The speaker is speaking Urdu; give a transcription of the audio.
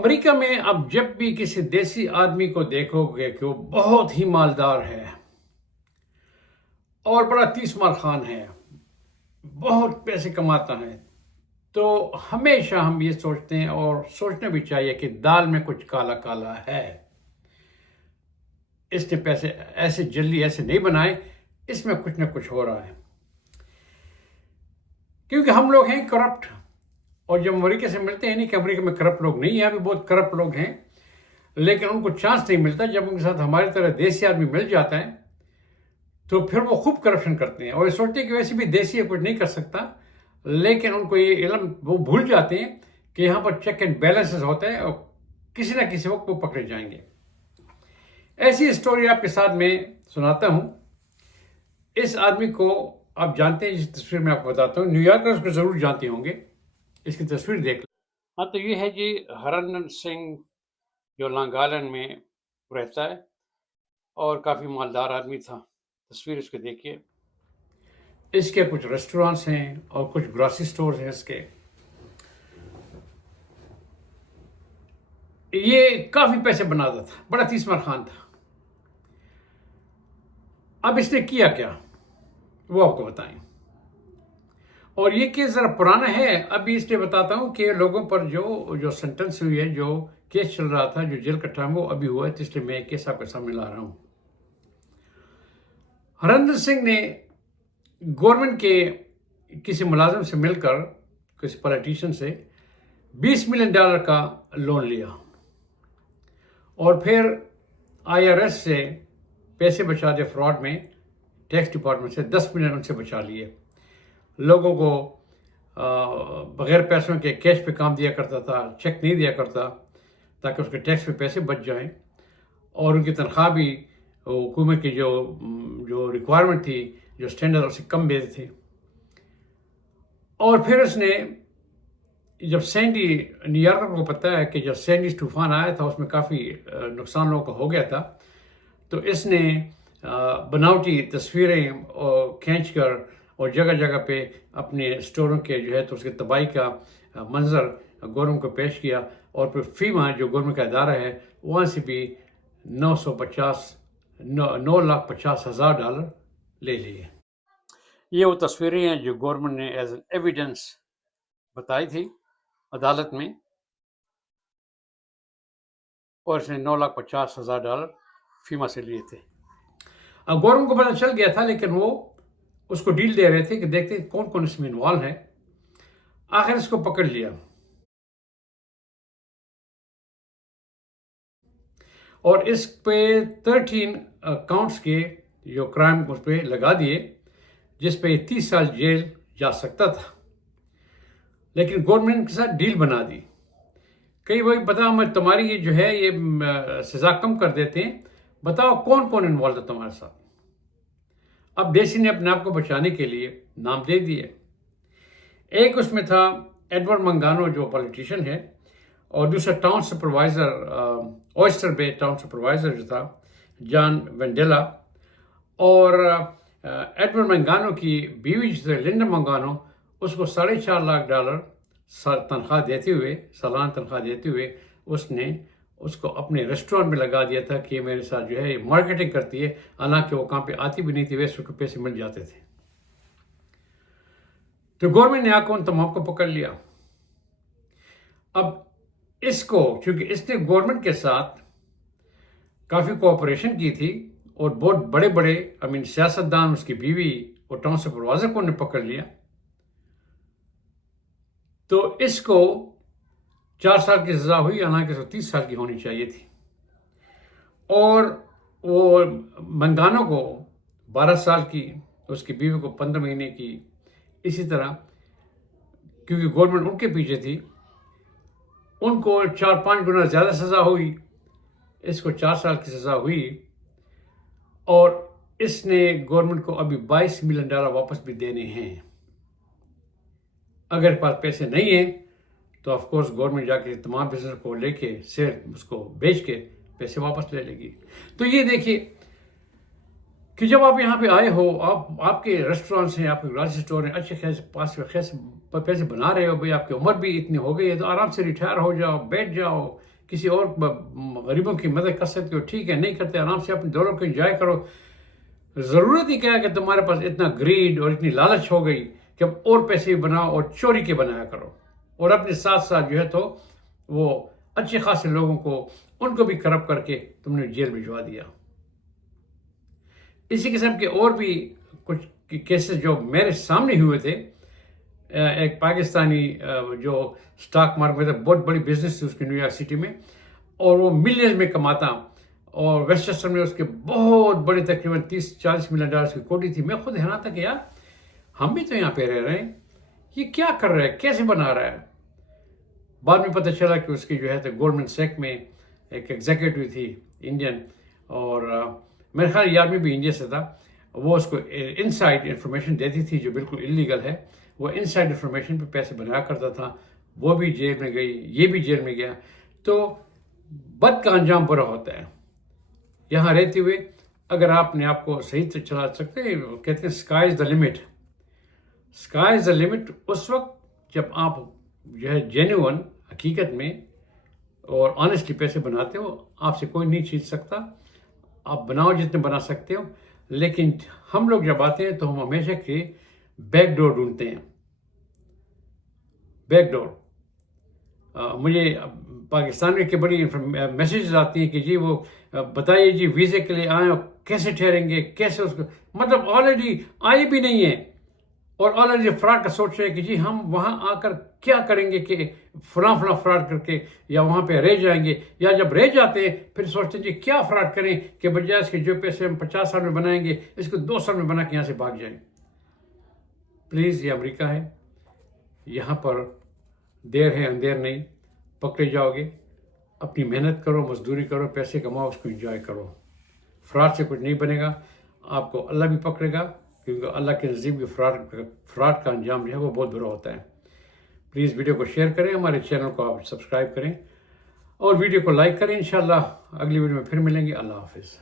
امریکہ میں اب جب بھی کسی دیسی آدمی کو دیکھو گے کہ وہ بہت ہی مالدار ہے اور بڑا تیس مار خان ہے، بہت پیسے کماتا ہے، تو ہمیشہ ہم یہ سوچتے ہیں اور سوچنا بھی چاہیے کہ دال میں کچھ کالا کالا ہے، اس نے پیسے ایسے جلدی ایسے نہیں بنائے، اس میں کچھ نہ کچھ ہو رہا ہے، کیونکہ ہم لوگ ہیں کرپٹ۔ اور جب امریکہ سے ملتے ہیں، نہیں کہ امریکہ میں کرپٹ لوگ نہیں ہیں، یہاں بھی بہت کرپٹ لوگ ہیں، لیکن ان کو چانس نہیں ملتا۔ جب ان کے ساتھ ہماری طرح دیسی آدمی مل جاتا ہے تو پھر وہ خوب کرپشن کرتے ہیں اور یہ سوچتے ہیں کہ ویسے بھی دیسی ہے، کچھ نہیں کر سکتا، لیکن ان کو یہ علم وہ بھول جاتے ہیں کہ یہاں پر چیک اینڈ بیلنسز ہوتا ہے اور کسی نہ کسی وقت وہ پکڑے جائیں گے۔ ایسی اسٹوری آپ کے ساتھ میں سناتا ہوں۔ اس آدمی کو آپ جانتے ہیں، جس تصویر میں آپ کو بتاتا ہوں، نیو یارکر اس کو ضرور جانتے ہوں گے، اس کی تصویر دیکھ لیں۔ ہاں، تو یہ ہے جی ہرندر سنگھ، جو لانگ آئلینڈ میں رہتا ہے اور کافی مالدار آدمی تھا۔ تصویر اس کے دیکھیے، اس کے کچھ ریسٹورانٹس ہیں اور کچھ گروسری سٹورز ہیں اس کے۔ یہ کافی پیسے بناتا تھا، بڑا تیس مار خان تھا۔ اب اس نے کیا کیا وہ آپ کو بتائیں، اور یہ کیس ذرا پرانا ہے، ابھی اس لیے بتاتا ہوں کہ لوگوں پر جو سینٹنس ہوئی ہے، جو کیس چل رہا تھا، جو جیل کا ٹائم وہ ابھی ہوا ہے، تو اس لیے میں ایک کیس آپ کے سامنے لا رہا ہوں۔ ہرندر سنگھ نے گورنمنٹ کے کسی ملازم سے مل کر، کسی پولیٹیشین سے $20 ملین کا لون لیا، اور پھر IRS سے پیسے بچا دے، فراڈ میں ٹیکس ڈپارٹمنٹ سے $10 ملین ان سے بچا لیے۔ لوگوں کو بغیر پیسوں کے کیش پہ کام دیا کرتا تھا، چیک نہیں دیا کرتا، تاکہ اس کے ٹیکس پہ پیسے بچ جائیں، اور ان کی تنخواہ بھی حکومت کی جو ریکوائرمنٹ تھی، جو سٹینڈرڈ، اس سے کم دیتے تھے۔ اور پھر اس نے جب سینڈی، نیو یارکر کو پتہ ہے کہ جب سینڈی طوفان آیا تھا، اس میں کافی نقصان لوگوں کا ہو گیا تھا، تو اس نے بناوٹی تصویریں کھینچ کر اور جگہ جگہ پہ اپنے اسٹوروں کے تو اس کے تباہی کا منظر گورنمنٹ کو پیش کیا، اور پھر فیما جو گورنمنٹ کا ادارہ ہے، وہاں سے بھی $950,000 لے لیے۔ یہ وہ تصویریں ہیں جو گورنمنٹ نے ایز این ایویڈنس بتائی تھی عدالت میں، اور اس نے $950,000 فیما سے لیے تھے۔ اب گورنمنٹ کو پتہ چل گیا تھا، لیکن وہ اس کو ڈیل دے رہے تھے کہ دیکھتے کون کون اس میں انوالو ہے۔ آخر اس کو پکڑ لیا، اور اس پہ 13 کاؤنٹس کے جو کرائم اس پہ لگا دیے، جس پہ 30 سال جیل جا سکتا تھا، لیکن گورنمنٹ کے ساتھ ڈیل بنا دی۔ کئی بھائی بتاؤ، میں تمہاری یہ جو ہے یہ سزا کم کر دیتے ہیں، بتاؤ کون کون انوالو ہے تمہارے ساتھ۔ اب دیسی نے اپنے آپ کو بچانے کے لیے نام دے دیے۔ ایک اس میں تھا ایڈورڈ منگانو، جو پولیٹیشین ہے، اور دوسرا ٹاؤن سپروائزر، اوئسٹر بے ٹاؤن سپروائزر جو تھا، جان وینڈیلا، اور ایڈورڈ منگانو کی بیوی جو تھی لنڈا منگانو، اس کو $4.5 لاکھ تنخواہ دیتے ہوئے، سالانہ تنخواہ دیتے ہوئے، اس نے اس کو اپنے ریسٹورینٹ میں لگا دیا تھا کہ میرے ساتھ جو ہے یہ مارکیٹنگ کرتی ہے، حالانکہ وہ کام پہ آتی بھی نہیں تھی، ویسے اس کو پیسے مل جاتے تھے۔ تو گورنمنٹ نے آ کر ان تمام کو پکڑ لیا۔ اب اس کو، چونکہ اس نے گورنمنٹ کے ساتھ کافی کوآپریشن کی تھی، اور بہت بڑے بڑے سیاستدان، اس کی بیوی اور ٹاؤن سپروائزر کو نے پکڑ لیا، تو اس کو 4 سال کی سزا ہوئی، حالانکہ اس کو 30 سال کی ہونی چاہیے تھی، اور وہ منگانو کو 12 سال کی، اس کی بیوی کو 15 مہینے کی، اسی طرح، کیونکہ گورنمنٹ ان کے پیچھے تھی، ان کو 4-5 گنا زیادہ سزا ہوئی، اس کو 4 سال کی سزا ہوئی، اور اس نے گورنمنٹ کو ابھی $22 ملین واپس بھی دینے ہیں۔ اگر پاس پیسے نہیں ہیں تو آف کورس گورنمنٹ جا کے تمام بزنس کو لے کے اس کو بیچ کے پیسے واپس لے لے گی۔ تو یہ دیکھیے کہ جب آپ یہاں پہ آئے ہو، آپ کے ریسٹورینٹس ہیں، آپ کے گروسری اسٹور ہیں، اچھے خاصے پیسے بنا رہے ہو، بھائی آپ کی عمر بھی اتنی ہو گئی ہے، تو آرام سے ریٹائر ہو جاؤ، بیٹھ جاؤ، کسی اور غریبوں کی مدد کر سکتے ہو ٹھیک ہے، نہیں کرتے آرام سے اپنے دولار کو انجوائے کرو. ضرورت ہی کیا ہے کہ تمہارے پاس اتنا گریڈ اور اتنی لالچ ہو گئی کہ اب اور پیسے بھی بناؤ اور چوری کے بنایا کرو، اور اپنے ساتھ ساتھ جو ہے تو وہ اچھے خاصے لوگوں کو ان کو بھی کرپٹ کر کے تم نے جیل بھجوا دیا. اسی قسم کے اور بھی کچھ کیسز جو میرے سامنے ہوئے تھے. ایک پاکستانی جو سٹاک مارکیٹ میں بہت بڑی بزنس تھی اس کی نیو یارک سٹی میں، اور وہ ملینز میں کماتا، اور ویسٹچسٹر میں اس کے بہت بڑی تقریباً 30-40 ملین ڈالر کی کوٹھی تھی. میں خود حیران تھا کہ یار ہم بھی تو یہاں پہ رہ رہے ہیں، یہ کیا کر رہا ہے، کیسے بنا رہا ہے. بعد میں پتہ چلا کہ اس کی جو ہے تو گولڈمن سیک میں ایک ایگزیکٹو تھی انڈین، اور میرے خیال یہ آدمی بھی انڈیا سے تھا. وہ اس کو انسائڈ انفارمیشن دیتی تھی جو بالکل انلیگل ہے. وہ انسائڈ انفارمیشن پہ پیسے بنایا کرتا تھا. وہ بھی جیل میں گئی، یہ بھی جیل میں گیا. تو بد کا انجام برا ہوتا ہے. یہاں رہتے ہوئے اگر آپ نے آپ کو صحیح سے چلا سکتے ہیں، کہتے ہیں sky is the limit. Sky is the limit اس وقت جب آپ جو ہے جینیون حقیقت میں اور آنیسٹلی پیسے بناتے ہو. آپ سے کوئی نہیں چھین سکتا، آپ بناؤ جتنے بنا سکتے ہو. لیکن ہم لوگ جب آتے ہیں تو ہم ہمیشہ کے بیک ڈور ڈھونڈتے ہیں. Back door. مجھے پاکستان میں کہ بڑی میسیجز آتی ہیں کہ جی وہ بتائیے جی ویزے کے لیے آئیں، کیسے ٹھہریں گے، کیسے اس کو مطلب آلریڈی آئے بھی نہیں ہیں، اور آلریڈی فراڈ کا سوچ رہے ہیں کہ جی ہم وہاں آ کر کیا کریں گے کہ فلاں فراڈ کر کے یا وہاں پہ رہ جائیں گے. یا جب رہ جاتے ہیں پھر سوچتے ہیں جی کیا فراڈ کریں کہ بجائے اس کے جو پیسے ہم 50 سال میں بنائیں گے اس کو 2 سال میں بنا کے یہاں سے بھاگ جائیں. پلیز یہ امریکہ ہے، یہاں پر دیر ہے اندھیر نہیں. پکڑے جاؤ گے، اپنی محنت کرو، مزدوری کرو، پیسے کماؤ، اس کو انجوائے کرو. فراڈ سے کچھ نہیں بنے گا. آپ کو اللہ بھی پکڑے گا، کیونکہ اللہ کے نزدیک بھی فراڈ کا انجام جو ہے وہ بہت برا ہوتا ہے. پلیز ویڈیو کو شیئر کریں، ہمارے چینل کو آپ سبسکرائب کریں، اور ویڈیو کو لائک کریں. انشاءاللہ اگلی ویڈیو میں پھر ملیں گے. اللہ حافظ.